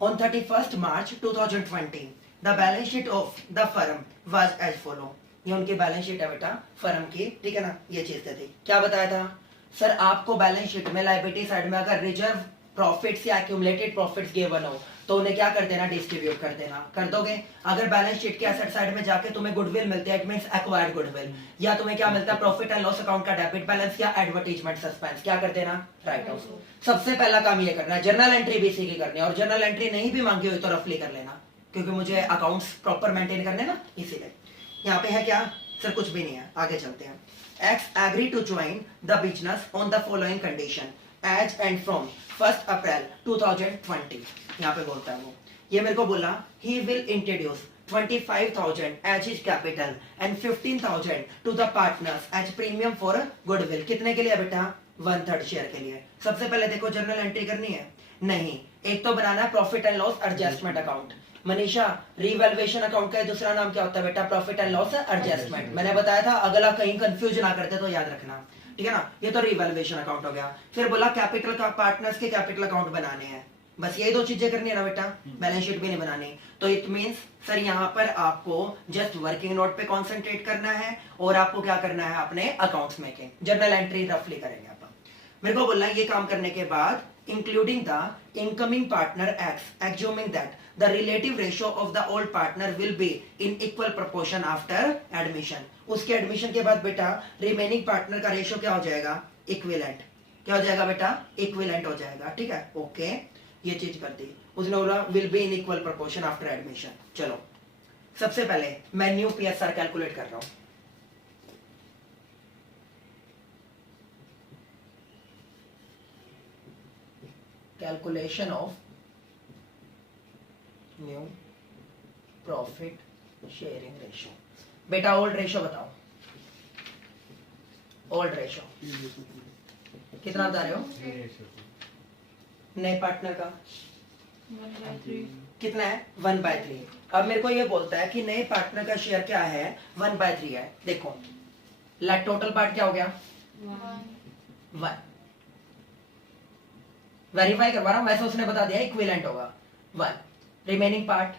On 31st March 2020, the balance sheet of the firm was as follow. ये उनकी balance sheet है बेटा firm की, ठीक है ना। ये चीज थी, क्या बताया था सर आपको बैलेंस शीट में लायबिलिटी साइड में अगर रिजर्व प्रॉफिट्स या एक्यूमुलेटेड प्रॉफिट्स गिवन हो तो उन्हें क्या कर देना, डिस्ट्रीब्यूट कर देना, कर दोगे। अगर बैलेंस शीट के एसेट साइड में जाके तुम्हें गुडविल मिलती है, इट मींस एक्वायर्ड गुडविल, या तुम्हें क्या मिलता है प्रॉफिट एंड लॉस अकाउंट का डेबिट बैलेंस या एडवर्टाइजमेंट सस्पेंस, क्या कर देना, राइट ऑफ। सबसे पहला काम ये करना है, जर्नल एंट्री भी इसी की करनी है, और जर्नल एंट्री नहीं भी मांगी हुई तो रफली कर लेना, क्योंकि मुझे अकाउंट्स प्रॉपर मेंटेन करने ना, इसीलिए। यहाँ पे है क्या सर, कुछ भी नहीं है, आगे चलते हैं। X agree to join the business on the following condition as and from 1st April 2020। यहाँ पे बोलता है वो, ये मेरे को बोला he will introduce 25,000 as his capital and 15,000 to the partners as premium for goodwill। कितने के लिए बेटा, 1/3 शेयर के लिए। सबसे पहले देखो जर्नल एंट्री करनी है, नहीं एक तो बनाना है profit and loss adjustment account. Manisha revaluation account का दूसरा नाम क्या होता है बेटा, प्रॉफिट एंड लॉस एडजस्टमेंट। मैंने बताया था, अगला कहीं कंफ्यूज ना करते तो याद रखना, ठीक है ना। ये तो रिवैल्यूएशन अकाउंट हो गया। फिर बोला कैपिटल का, पार्टनर्स के कैपिटल अकाउंट बनाने हैं, बस यही दो चीजें करनी है ना बेटा, बैलेंस शीट भी नहीं बनानी। तो इट मींस सर यहाँ पर आपको जस्ट वर्किंग नोट पे कॉन्सेंट्रेट करना है और आपको क्या करना है, अपने अकाउंट्स में के जर्नल एंट्री रफली करेंगे आप। मेरे को बोलना ये काम करने के बाद including the incoming partner X, assuming that the relative ratio of the old partner will be in equal proportion after admission। उसके एडमिशन के बाद बेटा रिमेनिंग पार्टनर का रेशियो क्या हो जाएगा, इक्विवेलेंट। क्या हो जाएगा बेटा, इक्विवेलेंट हो जाएगा, ठीक है। ओके ये चीज कर दी उसने, बोला will be in equal proportion after admission. चलो सबसे पहले मैं न्यू PSR कैलकुलेट कर रहा हूं। Calculation of new profit sharing ratio. बेटा ओल्ड रेशियो बताओ, ओल्ड रेशियो कितना बता रहे हो, नए पार्टनर का 1/3। कितना है, 1/3। अब मेरे को ये बोलता है कि नए पार्टनर का शेयर क्या है, 1/3 है। देखो टोटल पार्ट क्या हो गया, 1। वेरीफाई करवा रहा हूं, वैसे उसने बता दिया इक्विवेलेंट होगा 1। Remaining part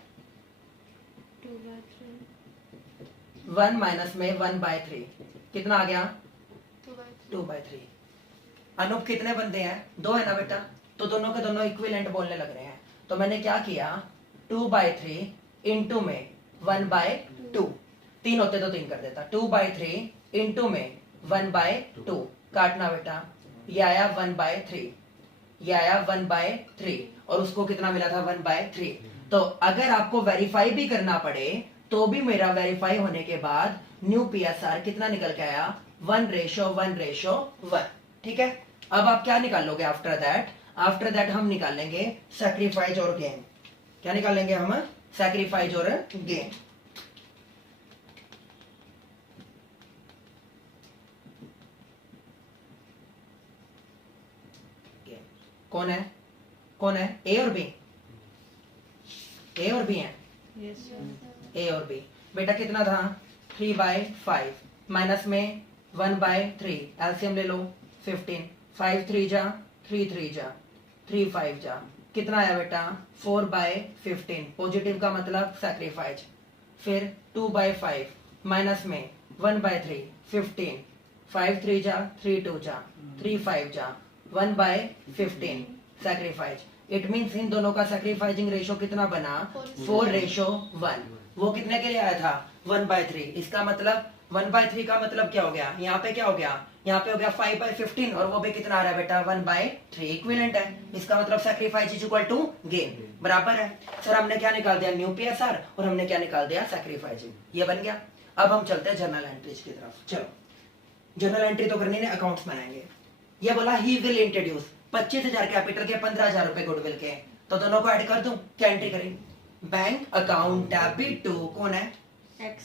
2/3। 1 माइनस में 1/3 कितना आ गया, 2/3। अनूप कितने बंदे हैं, 2 है ना बेटा, तो दोनों के दोनों इक्विवेलेंट बोलने लग रहे हैं। तो मैंने क्या किया, 2/3 इंटू में 1/2, 3 होते तो 3 कर देता, 2/3 इंटू में 1/2 काटना बेटा, ये आया 1/3, ये आया 1/3 और उसको कितना मिला था, 1/3। तो अगर आपको वेरीफाई भी करना पड़े तो भी मेरा वेरीफाई होने के बाद न्यू पीएसआर कितना निकल के आया 1:1:1। ठीक है, अब आप क्या निकालोगे आफ्टर दैट? आफ्टर दैट हम निकालेंगे सैक्रिफाइस और गेन। क्या निकालेंगे हम? सैक्रिफाइस और गेन। कौन है? कौन है? ए और बी? ए और बी है? Yes, sir. ए और बी। बेटा कितना था? 3/5 माइनस में 1/3, एलसीएम ले लो 15, 5 3 जा 3 3 जा 3 5 जा, कितना आया बेटा? 4/15। पॉजिटिव का मतलब सैक्रिफाइस। फिर 2/5 माइनस में 1/3, 15, 5 3 जा 3 2 जा 3 5 जा 1/15 सैक्रिफाइस। इट मींस इन दोनों का सैक्रिफाइसिंग रेशो कितना बना? 4:1। वो कितने के लिए आया था? 1/3। इसका मतलब 1/3 का मतलब क्या हो गया? यहाँ पे क्या हो गया? यहाँ पे हो गया 5/15 और वो भी कितना आ रहा है बेटा? 1/3 इक्विवेलेंट है। इसका मतलब sacrifice is equal to gain, बराबर है। सर हमने क्या निकाल दिया? न्यू पीएसआर, और हमने क्या निकाल दिया? सैक्रिफाइसिंग। ये बन गया। अब हम चलते हैं जर्नल एंट्रीज की तरफ। चलो, जर्नल एंट्री तो करनी है, अकाउंट्स बनाएंगे। ये बोला ही विल इंट्रोड्यूस 25,000 कैपिटल के 15,000 रुपए गुडविल के, तो दोनों को ऐड कर दूं? क्या एंट्री करें? बैंक अकाउंट डेबिट टू, कौन है? X.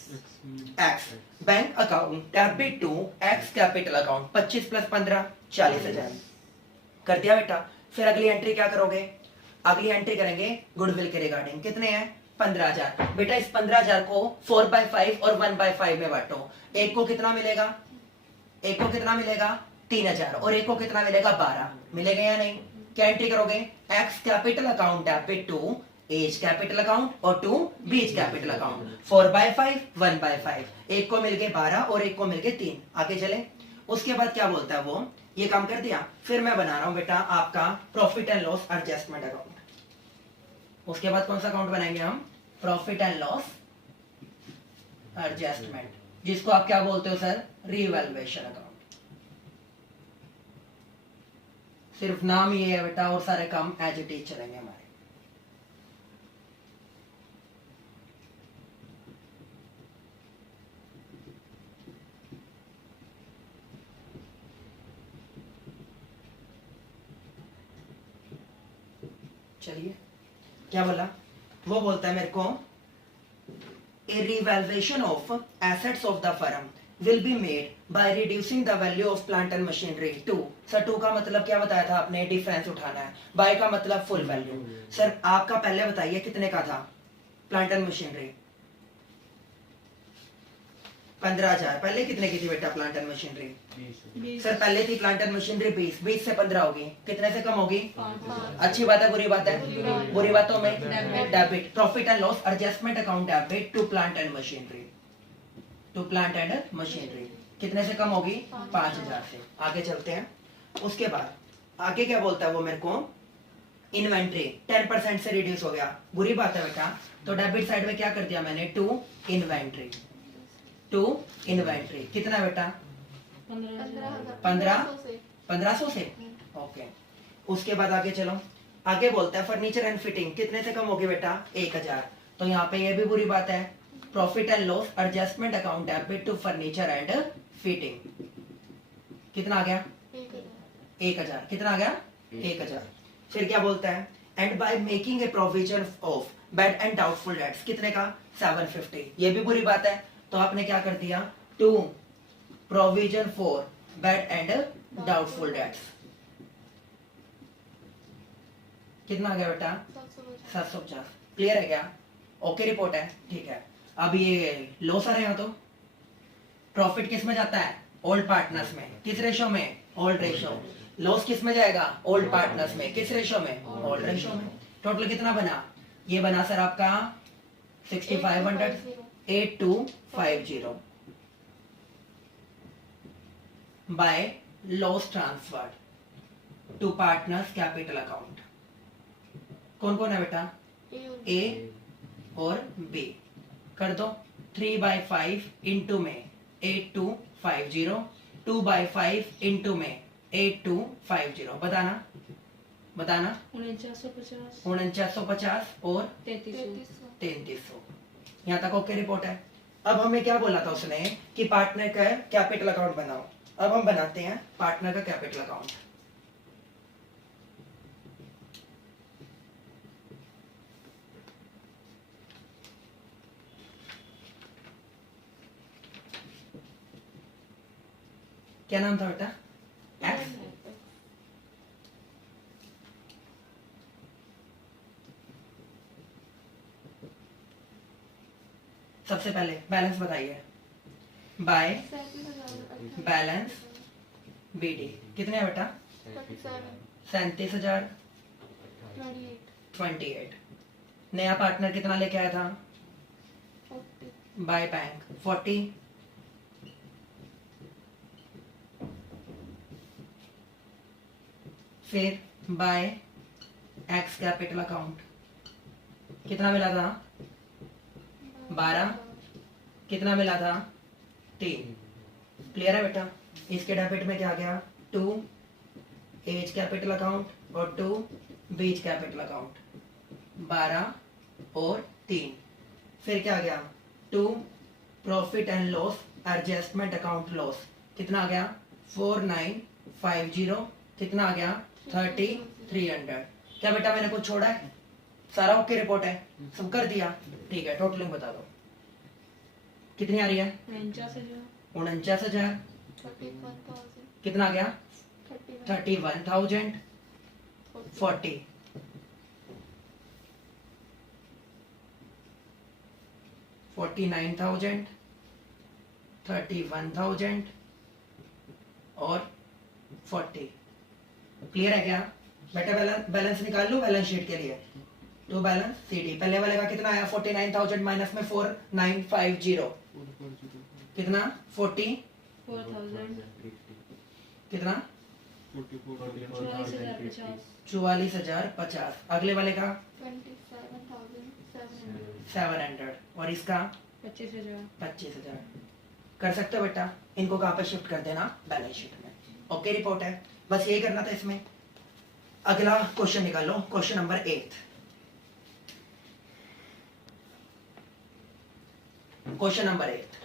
X. Bank account debit to X capital account. 25 + 15 40,000 कर दिया बेटा। फिर अगली एंट्री क्या करोगे? अगली एंट्री करेंगे गुडविल के रिगार्डिंग। कितने हैं? 15,000। बेटा इस 15,000 को 4/5 और 1/5 में बांटो। एक को कितना मिलेगा? एक को कितना मिलेगा? 3,000। और एक को कितना मिलेगा? 12 मिलेगा या नहीं? क्या एंट्री करोगे? X capital account debit to A's capital account और टू बीज कैपिटल अकाउंट। 4/5 1/5, एक को मिल गए 12 और एक को मिल गए 3। आगे चले। उसके बाद क्या बोलता है वो? ये काम कर दिया। फिर मैं बना रहा हूं बेटा आपका profit and loss adjustment account. उसके बाद कौन सा अकाउंट बनाएंगे हम? प्रॉफिट एंड लॉस एडजस्टमेंट, जिसको आप क्या बोलते हो सर? Revaluation account. सिर्फ नाम ये है बेटा, और सारे काम एज इट इज चलेंगे हमारे। चलिए, क्या बोला? वो बोलता है मेरे को a revaluation of assets of the firm will be made by reducing the value of plant and machinery to। Sir 2 का मतलब क्या बताया था आपने? डिफरेंस उठाना है। बाय का मतलब फुल वैल्यू। सर आपका पहले बताइए कितने का था प्लांट एंड मशीनरी? 15,000। पहले कितने की थी बेटा प्लांट एंड मशीनरी? सर पहले थी प्लांट एंड मशीनरी 20, 20 से 15 होगी, कितने से कम होगी? 5. अच्छी बात है बुरी बात है? बुरी बातों में debit. Profit and loss adjustment account debit to plant and machinery, to plant and machinery कितने से कम होगी? 5,000 से। आगे चलते हैं। उसके बाद आगे क्या बोलता है वो मेरे को? इन्वेंट्री 10% से रिड्यूस हो गया, बुरी बात है बेटा। तो डेबिट साइड में क्या कर दिया मैंने? टू इन्वेंट्री, टू इन्वेंट्री कितना बेटा? 1500 से। ओके। उसके बाद आगे चलो। आगे बोलता है फर्नीचर एंड फिटिंग कितने से कम होगी बेटा? 1,000। तो यहाँ पे ये भी बुरी बात है। Profit and loss adjustment account debit to furniture and fitting कितना आ गया? 1,000। कितना आ गया? 1,000। फिर क्या बोलता है? And by making a provision of bad and doubtful dates कितने का? 750। ये भी बुरी बात है। तो आपने क्या कर दिया? To provision for bad and doubtful debts कितना आ गया बेटा? 750। क्लियर है क्या? ओके रिपोर्ट है, ठीक है। अब ये लॉस आ रहे हैं तो प्रॉफिट किस में जाता है? ओल्ड पार्टनर्स में। किस रेशो में? Old ratio. लॉस किस में जाएगा? ओल्ड पार्टनर्स में। किस रेशो में? ओल्ड रेशो में। टोटल कितना बना? ये बना सर आपका 6500 8250 by loss transferred to partners capital account. कौन कौन है बेटा? ए और बी। कर दो। 3/5 इंटू में 8250, 2/5 इंटू में 8250। बताना 4950 4950 और 3300. 3300। यहाँ तक ओके रिपोर्ट है। अब हमें क्या बोला था उसने कि पार्टनर का कैपिटल अकाउंट बनाओ। अब हम बनाते हैं पार्टनर का कैपिटल अकाउंट। क्या नाम था बेटा? एक्स। सबसे पहले बैलेंस बताइए। बाय 37,000 बैलेंस बीडी कितने है बेटा? 37,000 28 28। नया पार्टनर कितना लेके आया था? 40 बाय बैंक 40। फिर बाय एक्स कैपिटल अकाउंट कितना मिला था? 12। कितना मिला था? 3। क्लियर है बेटा? इसके डेबिट में क्या गया? 2 एज कैपिटल अकाउंट और 2 बीच कैपिटल अकाउंट। 12 और 3। फिर क्या गया? 2 profit and loss adjustment account loss कितना आ गया? 4950। कितना आ गया? 3300। क्या बेटा मैंने कुछ छोड़ा है? सारा ओके रिपोर्ट है? सब कर दिया? ठीक है, टोटलिंग बता दो कितनी आ रही है? 49,000। 31,000 कितना आ गया? 31 31,000 40। 49,000 31,000 और 40। क्लियर है क्या बेटा? बैलेंस निकाल लो बैलेंस शीट के लिए। तो बैलेंस सीडी पहले वाले का कितना आया? 49,000 माइनस में 4950 कितना? 40 कितना? 44,050। अगले वाले का 27,700 700 और इसका 25,000। कर सकते हो बेटा? इनको कहाँ पे शिफ्ट कर देना? बैलेंस शीट में। ओके रिपोर्ट है, बस यही करना था इसमें। अगला क्वेश्चन निकालो, क्वेश्चन नंबर 8। क्वेश्चन नंबर 8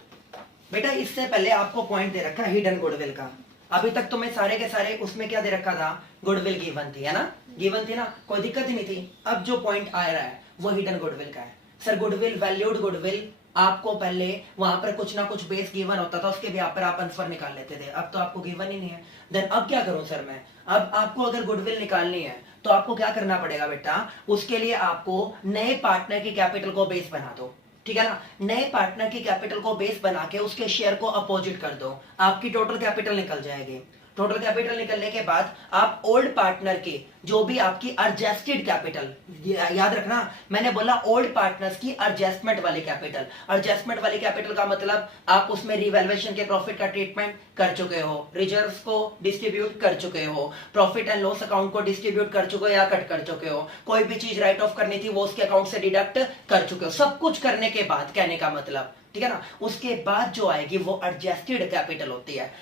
बेटा, इससे पहले आपको पॉइंट दे रखा है हिडन गुडविल का। अभी तक तुम्हें सारे के सारे उसमें क्या दे रखा था? गुडविल गिवन थी, है ना? गिवन थी ना, कोई दिक्कत ही नहीं थी। अब जो पॉइंट आ रहा है वो हिडन गुडविल का है। सर गुडविल, वैल्यूड गुडविल, आपको पहले वहां पर कुछ ना कुछ बेस गिवन होता था, उसके भी आप आंसर निकाल लेते थे। अब तो आपको गिवन ही नहीं है। देन अब क्या करूं सर मैं? अब आपको अगर गुडविल निकालनी है तो आपको क्या करना पड़ेगा बेटा? उसके लिए आपको नए पार्टनर की कैपिटल को बेस बना दो, ठीक है ना? नए पार्टनर की कैपिटल को बेस बना के उसके शेयर को अपोजिट कर दो, आपकी टोटल कैपिटल निकल जाएगी। टोटल कैपिटल निकलने के बाद आप ओल्ड पार्टनर की जो भी आपकी एडजस्टेड कैपिटल, याद रखना मैंने बोला ओल्ड पार्टनर्स की एडजस्टमेंट वाली कैपिटल। एडजस्टमेंट वाली कैपिटल का मतलब आप उसमें रिवैल्यूएशन के प्रॉफिट का ट्रीटमेंट कर चुके हो, रिजर्व्स को डिस्ट्रीब्यूट कर चुके हो, प्रॉफिट एंड लॉस अकाउंट को डिस्ट्रीब्यूट कर चुके हो या कट कर चुके हो, कोई भी चीज राइट ऑफ करनी थी वो उसके अकाउंट से डिडक्ट कर चुके हो। सब कुछ करने के बाद, कहने का मतलब, ठीक है ना, उसके बाद जो आएगी वो एडजस्टेड कैपिटल होती है।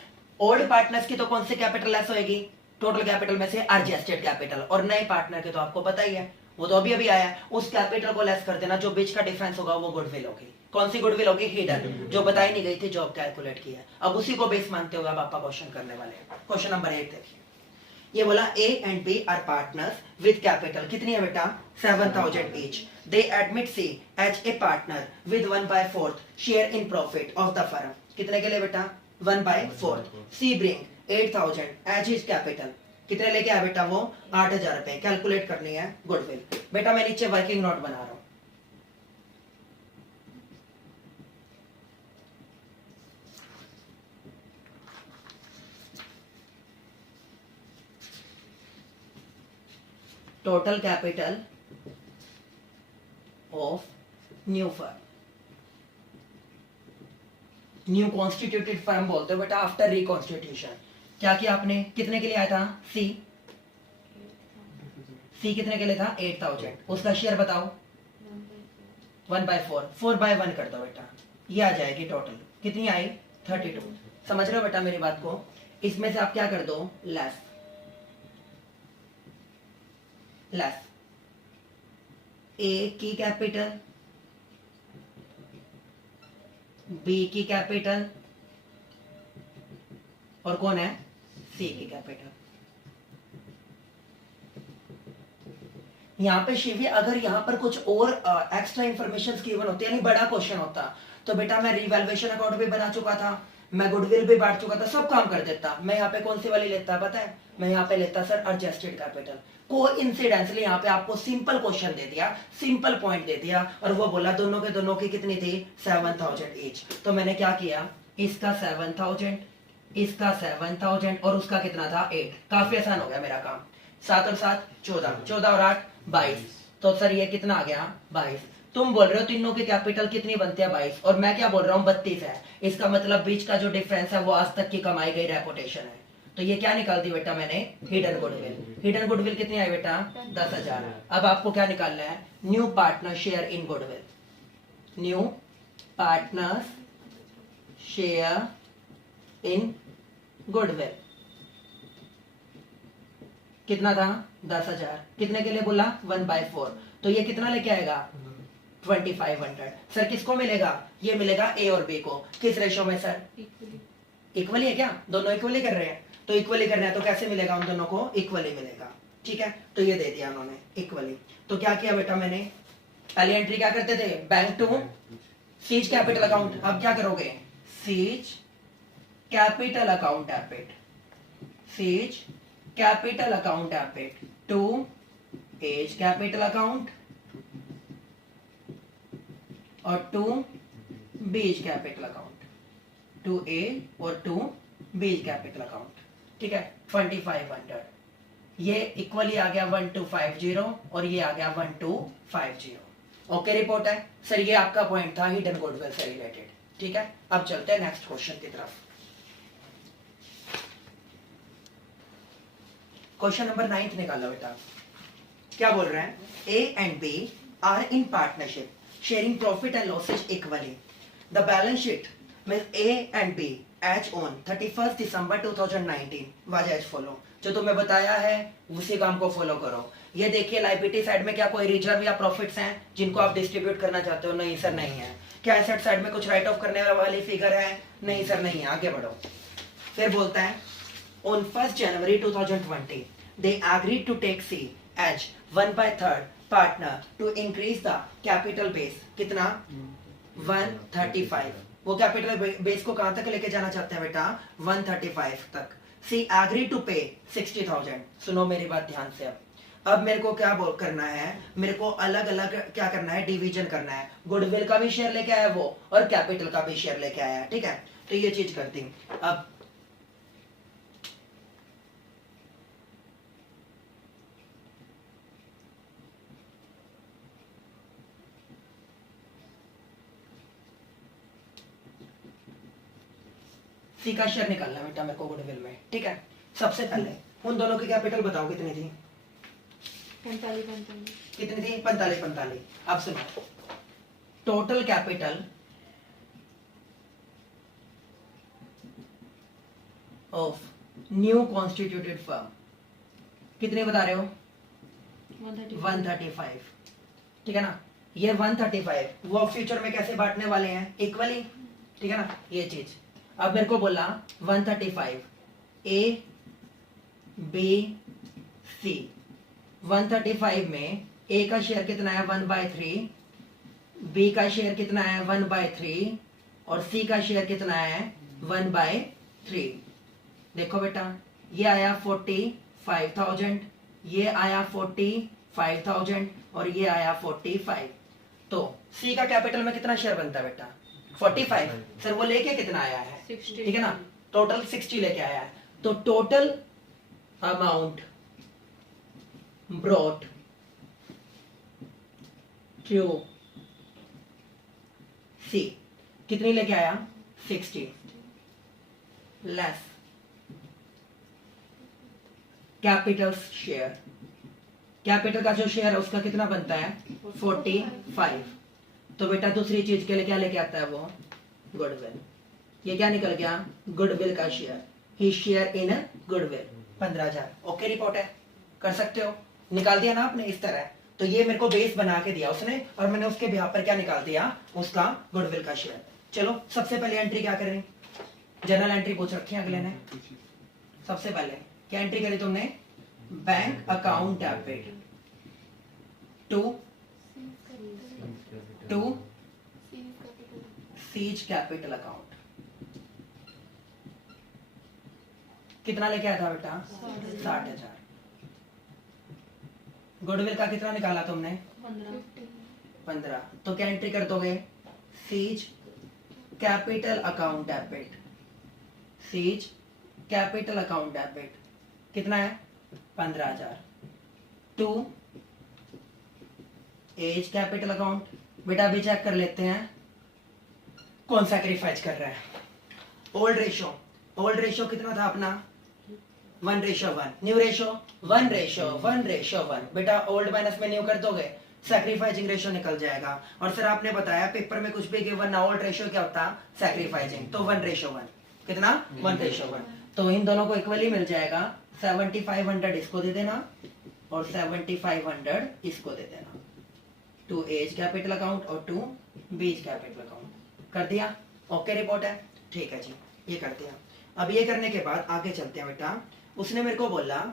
ओल्ड पार्टनर्स की तो कौन सी कैपिटल लेस होएगी? टोटल कैपिटल में से एडजस्टेड कैपिटल। और नए पार्टनर के तो आपको पता ही है, वो तो अभी अभी आया है, उस कैपिटल को लेस कर देना, जो बीच का डिफरेंस होगा वो गुडविल होगी। कौन सी गुडविल होगी? हिडन, जो बताई नहीं गई थी, जो कैलकुलेट की है। अब उसी को बेस मानते हुए अब आपका क्वेश्चन करने वाले हैं। क्वेश्चन नंबर 8 देखिए, ये बोला A and B are partners with capital कितनी है बेटा? 7,000 each. They admit C as a partner with 1/4 share in profit of the firm. कितने के लिए बेटा? 1/4। C bring 8,000 as his capital. कितने लेके आया बेटा? वो 8,000 रुपए। कैलकुलेट करनी है गुडविल। बेटा मैं नीचे वर्किंग नोट बना रहा हूं। Total capital of new firm, new constituted firm बोलते हो बेटा आफ्टर रिकॉन्स्टिट्यूशन। क्या किया आपने? कितने के लिए आया था? सी। सी कितने के लिए था? 8,000। उसका शेयर बताओ? 1/4। 4/1 कर दो बेटा, ये आ जाएगी टोटल। कितनी आई? 32। समझ रहे हो बेटा मेरी बात को? इसमें से आप क्या कर दो? लेस। लेस ए की कैपिटल बी की कैपिटल और कौन है सी की कैपिटल। यहाँ पे शिवी अगर यहाँ पर कुछ और एक्स्ट्रा इंफॉर्मेशन गिवन होती यानी बड़ा क्वेश्चन होता तो बेटा मैं रिवैल्यूएशन अकाउंट भी बना चुका था, मैं गुडविल भी बांट चुका था, सब काम कर देता। मैं यहाँ पे कौन सी वाली लेता पता है, मैं यहाँ पे लेता सर एडजस्टेड कैपिटल। कोइंसिडेंटली यहाँ पे आपको सिंपल क्वेश्चन दे दिया, सिंपल पॉइंट दे दिया और वो बोला दोनों के दोनों की कितनी थी 7000 ईच। तो मैंने क्या किया, इसका 7000, इसका 7000 और उसका कितना था 8। काफी आसान हो गया मेरा काम। 7 और 7 14, 14 और 8 22। तो सर ये कितना आ गया 22। तुम बोल रहे हो तीनों की कैपिटल कितनी बनती है 22 और मैं क्या बोल रहा हूँ 32 है। इसका मतलब बीच का जो डिफरेंस है वो आज तक की कमाई गई रेपुटेशन है। तो ये क्या निकाल दी बेटा मैंने, हिडन गुडविल। हिडन गुडविल कितनी आई बेटा 10,000। अब आपको क्या निकालना है, new partner share in goodwill. New partners share in goodwill कितना था 10,000। कितने के लिए बोला 1/4। तो ये कितना लेके आएगा 2500। सर किसको मिलेगा, ये मिलेगा ए और बी को। किस रेशो में सर, Equally. इक्वली है क्या, दोनों इक्वली कर रहे हैं। तो इक्वली कर रहे हैं तो कैसे मिलेगा, उन दोनों को इक्वली मिलेगा। ठीक है, तो ये दे दिया उन्होंने इक्वली। तो क्या किया बेटा मैंने, पहली एंट्री क्या करते थे, bank to C's capital account. अब क्या करोगे, C's capital account debit, C's capital account debit to A's capital account और to B's capital account, to A और टू बीज कैपिटल अकाउंट। ठीक है 2500। ये इक्वली आ गया 1250 और ये आ गया 1250। ओके रिपोर्ट है सर, ये आपका पॉइंट था हिडन गुडविल से रिलेटेड। ठीक है, अब चलते हैं नेक्स्ट क्वेश्चन की तरफ। क्वेश्चन नंबर 9 निकालो बेटा। क्या बोल रहे हैं, A and B are in partnership sharing profit and losses equally. The balance sheet में A and B as on 31 December 2019 was as follow. जो तुम्हें बताया है उसी काम को फॉलो करो। ये देखिए लायबिलिटी साइड में क्या कोई रिजर्व या प्रॉफिट्स हैं जिनको आप डिस्ट्रीब्यूट करना चाहते हो, नहीं सर नहीं है। क्या एसेट साइड में कुछ राइट ऑफ करने वाली फिगर है, नहीं सर नहीं है। आगे बढ़ो, फिर बोलता है on 1st January 2020 they agreed to take C as 1/3 partner to increase the capital base। कितना 135। वो कैपिटल बेस को कहां तक लेके जाना चाहते हैं बेटा 135 तक। C agreed to pay 60,000। सुनो मेरी बात ध्यान से। अब मेरे को क्या करना है, मेरे को अलग अलग क्या करना है, डिवीजन करना है। गुडविल का भी शेयर लेके आया वो और कैपिटल का भी शेयर लेके आया। ठीक है, तो ये चीज करती हूं। अब सी का शेयर निकालना बेटा मेरे को गुडविल में। ठीक है, सबसे पहले उन दोनों की कैपिटल बताओ कितनी थी, 45 कितनी थी 45। अब सुनो, total capital of new constituted firm कितने बता रहे हो 135। ठीक है ना, ये 135 वो फ्यूचर में कैसे बांटने वाले हैं, इक्वली। ठीक है ना, ये चीज। अब मेरे को बोला 135 ए बी सी। 135 में ए का शेयर कितना है 1/3, बी का शेयर कितना है 1/3 और सी का शेयर कितना है 1/3। देखो बेटा ये आया 45,000, ये आया 45,000 और ये आया 45। तो सी का कैपिटल में कितना शेयर बनता है बेटा 45। सर वो लेके कितना आया है 60। ठीक है ना, टोटल 60 लेके आया है। तो टोटल अमाउंट ब्रॉट टू सी कितनी लेके आया 60 लेस कैपिटल शेयर। कैपिटल का जो शेयर है उसका कितना बनता है 45। तो बेटा दूसरी चीज के लिए क्या लेके आता है वो गुडविल। ये क्या निकल गया गुडविल का share, he share in goodwill 15,000। Okay report है, कर सकते हो, निकाल दिया ना आपने इस तरह। तो ये मेरे को बेस बना के दिया उसने और मैंने उसके बिहाफ पर क्या निकाल दिया उसका गुडविल का शेयर। चलो सबसे पहले एंट्री क्या करें, जनरल एंट्री पूछ रखी है अगले ने। सबसे पहले क्या एंट्री करी तुमने, bank account debit to C's capital account. कितना लेके आया था बेटा, 60,000। गुडविल का कितना निकाला तुमने, 15। तो क्या एंट्री कर दोगे, seize capital account debit, C's capital account debit कितना है 15,000 टू एज कैपिटल अकाउंट। बेटा अभी चेक कर लेते हैं कौन सैक्रिफाइस कर रहा है। ओल्ड रेशो कितना था अपना 1:1, न्यू रेशो 1:1। बेटा ओल्ड माइनस में न्यू कर दोगे, सैक्रिफाइसिंग रेशो निकल जाएगा। और सर आपने बताया पेपर में कुछ भी गिवन ना ओल्ड रेशो क्या होता सैक्रिफाइसिंग, तो 1:1 कितना 1:1। तो इन दोनों को इक्वली मिल जाएगा। 7500 इसको दे देना और 7500 इसको दे देना, टू एज कैपिटल अकाउंट और टू बीज कैपिटल अकाउंट। कर दिया, ओके रिपोर्ट है, ठीक है जी, ये कर दिया। अब ये करने के बाद आगे चलते हैं बेटा। उसने मेरे को बोला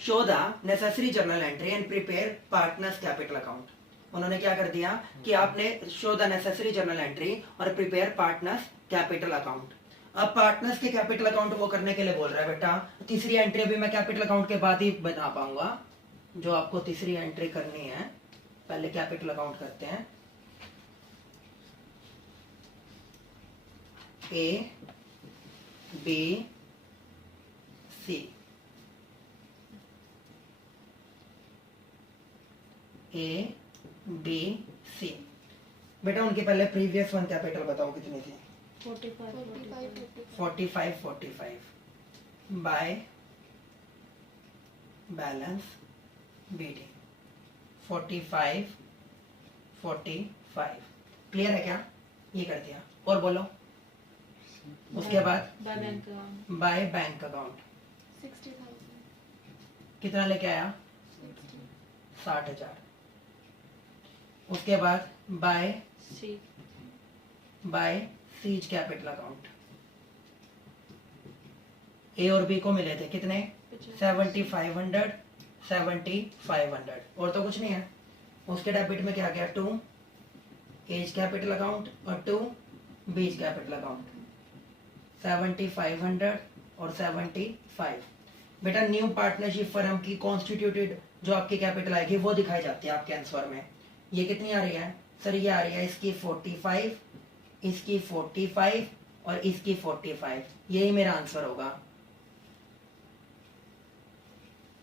show the necessary journal entry and prepare partners capital account. उन्होंने क्या कर दिया कि आपने show the necessary journal entry और प्रिपेयर पार्टनर्स कैपिटल अकाउंट। अब पार्टनर्स के कैपिटल अकाउंट वो करने के लिए बोल रहा है बेटा, तीसरी एंट्री अभी मैं कैपिटल अकाउंट के बाद ही बना पाऊंगा। जो आपको तीसरी एंट्री करनी है, पहले कैपिटल अकाउंट करते हैं। A B C, A B C. बेटा उनके पहले प्रीवियस वन कैपिटल बताओ कितनी थी, 45 बाय बैलेंस बीडी 45। क्लियर है क्या, ये कर दिया। और बोलो उसके बाद बाय बैंक अकाउंट 60,000 कितना लेके आया 60,000। उसके बाद बाय सीज कैपिटल अकाउंट। ए और बी को मिले थे कितने 7500 और तो कुछ नहीं है। उसके डेबिट में क्या गया, टू एज कैपिटल अकाउंट और टू बीज कैपिटल अकाउंट। 7500 और 75। बेटा न्यू पार्टनरशिप फर्म की कॉन्स्टिट्यूटेड जो आपकी कैपिटल आएगी वो दिखाई जाती है आपके आंसर में। ये कितनी आ रही है सर, ये आ रही है इसकी 45, इसकी 45 और इसकी 45। यही मेरा आंसर होगा।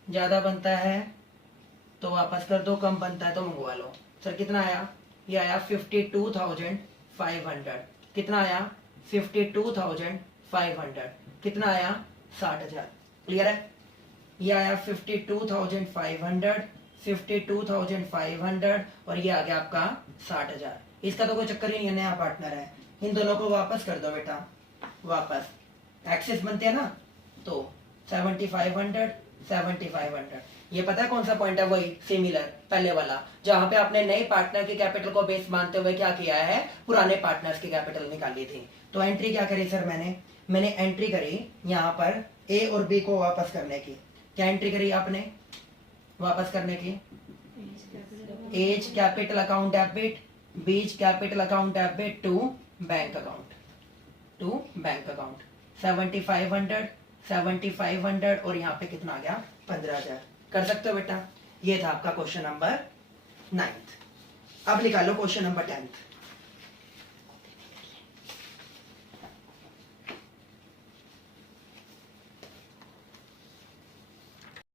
ज्यादा बनता है तो वापस कर दो, कम बनता है तो मंगवा लो। सर कितना आया, ये आया 52,500। कितना आया 52,500। कितना आया 60,000। क्लियर है, ये आया 52,500 और ये आ गया आपका 60,000। इसका तो कोई चक्कर ही नहीं है, नया पार्टनर है। इन दोनों को वापस कर दो बेटा, वापस एक्सेस बनते हैं ना, तो 7500। ये पता है कौन सा पॉइंट है, वही सिमिलर पहले वाला, जहां पे आपने नए पार्टनर के कैपिटल को बेस मानते हुए क्या किया है, पुराने पार्टनर्स की कैपिटल निकाली थी। तो एंट्री क्या करी सर, मैंने एंट्री करी यहाँ पर ए और बी को वापस करने की। क्या एंट्री करी आपने वापस करने की, A's capital account debit, B's capital account debit to bank account, 7500 और यहाँ पे कितना आ गया 15,000। कर सकते हो बेटा, ये था आपका क्वेश्चन नंबर 9। अब निकालो क्वेश्चन नंबर 10।